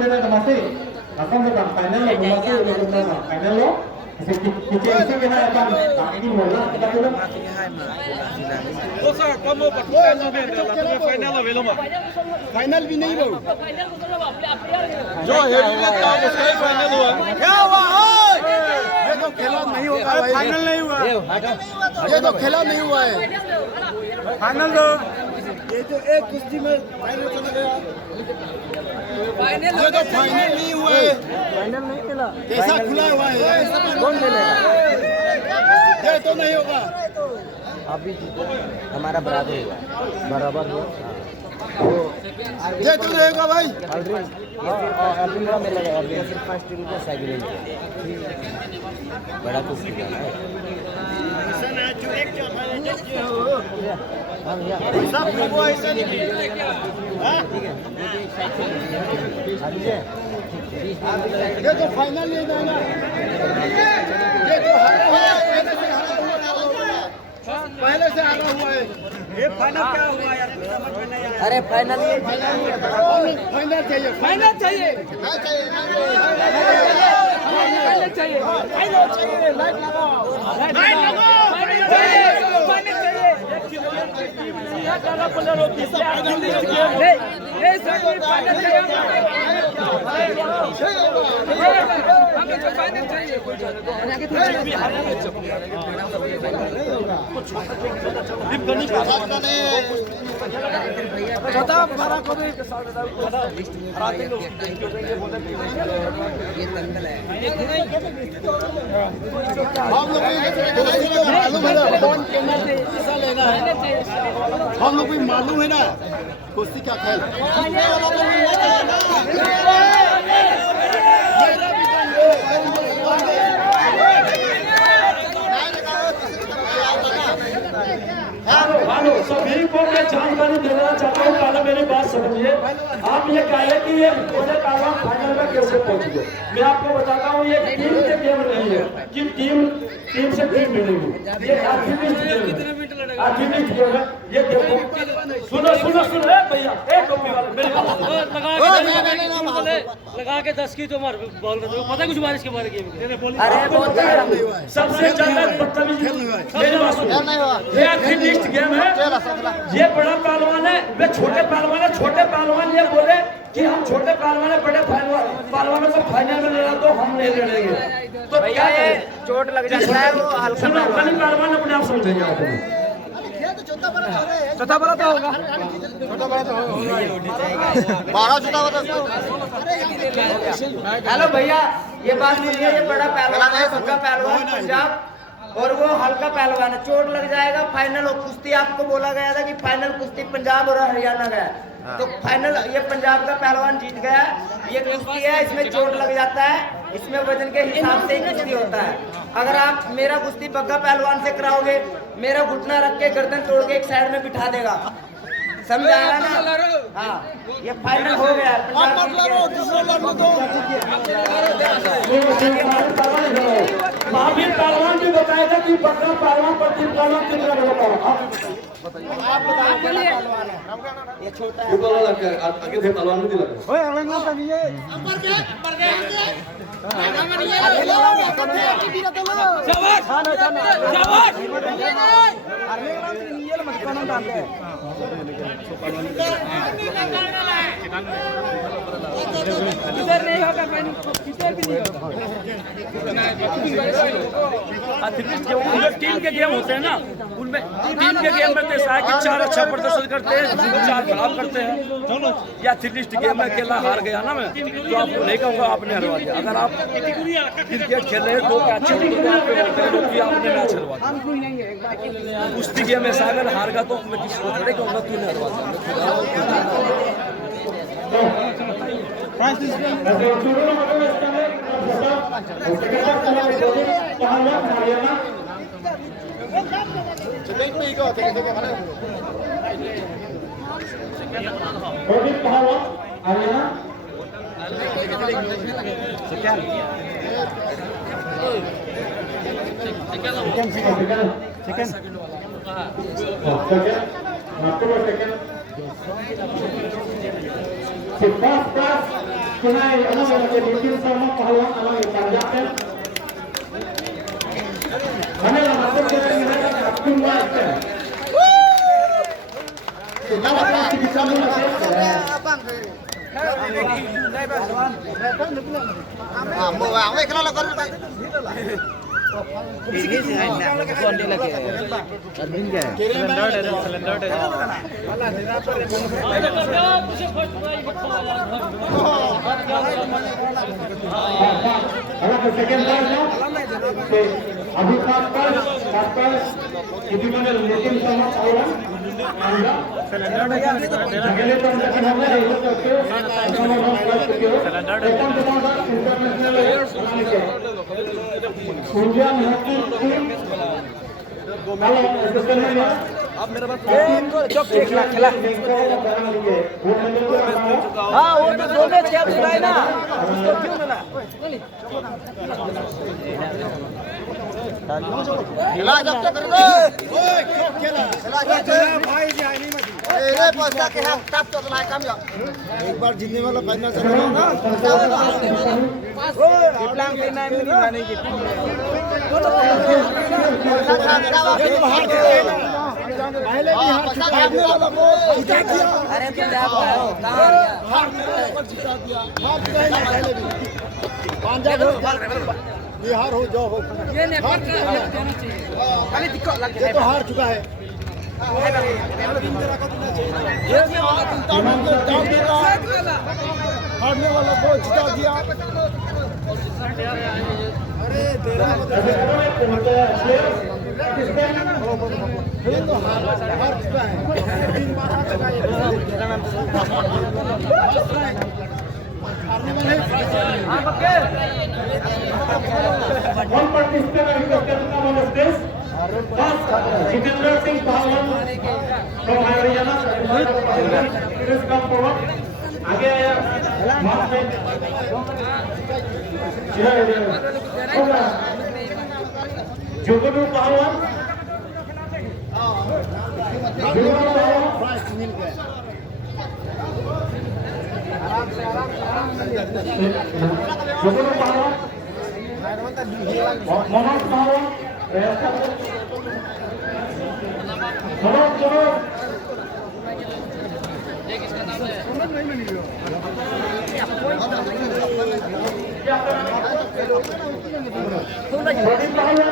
Boleh ada masih. Akan sedang final lo masih lo benar final lo. Kita kita akan ini bola kita dulu. तो sir कम हो final में final available final भी नहीं हो जो heavyweight था उसका ही फाइनल हुआ क्या हुआ ये तो खेला नहीं होगा भाई फाइनल नहीं हुआ ये तो खेला नहीं हुआ है फाइनल तो ये तो एक कुश्ती में फाइनल चला गया ये तो फाइनल नहीं हुआ है फाइनल नहीं खेला कैसा खुला हुआ है कौन खेलेगा ये तो नहीं होगा अभी हमारा बराबर हुआ बराबर हुआ ये तो रहेगा भाई अभी में लगा अभी सिर्फ फर्स्ट टीम को सेकंड बड़ा कुछ किया है सब लोग ऐसा नहीं ये तो फाइनल नहीं जाना ये तो पहले से आना हुआ है ये फाइनल क्या हुआ यार समझ में नहीं आया अरे फाइनल फाइनल चाहिए फाइनल चाहिए फाइनल चाहिए फाइनल चाहिए लाइट लगाओ लाइट लगाओ फाइनल चाहिए फाइनल चाहिए क्या कर रहा बोल रहा नहीं सर फाइनल चाहिए हमें तो फाइनल चाहिए कोई छोटा बड़ा को भी हम लोग भी मालूम है ना कुश्ती का खेल हेलो सभी को मैं जानकारी देना चाहता हूँ। पहले मेरी बात समझिए। आप ये कह रहे कि ये मुझे कारवां फाइनल में कैसे पहुंच गए। मैं आपको बताता हूँ ये टीम के गेम नहीं है कि टीम से टीम मिलेगी। ये आर्टिफिशियल गेम है। ये देखो सुनो भैया एक टोपी वाले मेरे लगा के 10 की तो मार बॉल कर दो पता कुछ बारिश के बारे गेम अरे बहुत सबसे ज्यादा बदतमीजी मेरे पास ये आर्टिफिशियल गेम है। ये बड़ा पहलवान है वे छोटे पहलवान है। छोटे पहलवान ये बोले कि हम छोटे पहलवान है बड़े पहलवानों को फाइनल में लड़ा तो हम नहीं लड़ेंगे। तो क्या ये चोट लग जाता है वो हल्का पहलवान अपने आप समझेंगे आप छोटा बड़ा तो होगा छोटा बड़ा तो होगा 12 छोटा बड़ा हेलो भैया ये बात सुनिए ये बड़ा पहलवान है सबका पहलवान पंजाब और वो हल्का पहलवान है चोट लग जाएगा फाइनल और कुश्ती आपको बोला गया था कि फाइनल कुश्ती पंजाब और हरियाणा का है तो फाइनल ये पंजाब का पहलवान जीत गया ये कुश्ती है इसमें चोट लग जाता है इसमें वजन के हिसाब से ही कुश्ती होता है अगर आप मेरा कुश्ती बग्गा पहलवान से कराओगे मेरा घुटना रख के गर्दन तोड़ के एक साइड में बिठा देगा समझ आया ना हाँ ये फाइनल हो गया महावीर पहलवान भी बताया था कि बकरा पहलवान पर तीन पहलवान कितना आप बताइए ये छोटा है आगे थे पहलवान भी लगा ओए अलग ना करिए शाबाश शाबाश किधर नहीं होगा किधर भी नहीं होगा टीम के गेम होते हैं ना उनमें टीम के गेम में ऐसा है कि 4 अच्छा प्रदर्शन करते हैं 4 खराब करते हैं या थ्रिलिस्ट गेम में अकेला हार गया ना मैं तो आपको नहीं कहूँगा आपने हरवा दिया अगर आप क्रिकेट खेल रहे हैं तो अच्छे आपने मैच हरवा दिया कुश्ती गेम ऐसा अगर हार गया तो मैं किसी को थोड़े कहूँगा तूने हरवा दिया Second. Sunai alam lagi bikin sama pahlawan alam yang panjangnya. Mana yang masuk ke dalam akun macam. Kalau kita bisa melihat. Mau vào cái nó là con अभी किसी मैंने लेकिन sama orang anda segala tempat yang हमने itu करके sama orang बात करके तमाम international पूजा महत्व kalau sebenarnya आप मेरे पास चौक खेला खेला हाँ वो तो 2 मैच क्या बुलाए ना उसको क्यों मिला खेला जब तक कर दो खेला भाई जी आई नहीं मत अरे पैसा के हाथ तब तो लाए काम या एक बार जीतने वाला फाइनल से ना प्लान लेना है मेरी माने की पहले भी हार चुका है वाला वो जीता दिया अरे तुम जा पाओ कहां जीता दिया हार चुका है पहले भी पंजाब बिहार हो जाओ ये नेपाल का देना चाहिए खाली दिक्कत लग ये तो हार चुका है हारने वाला को जिता दिया अरे तेरा तो हार चुका है 3 बार हार चुका है हारने वाले one participant are requested to come on the stage. First, Jitendra Singh Pahwan from Haryana. Please come forward. आगे आया मार्च में जुगनू पहलवान प्राइज मिल गया जुगनू पहलवान मनोज पहलवान मनोज चलो बड़ी पहलवान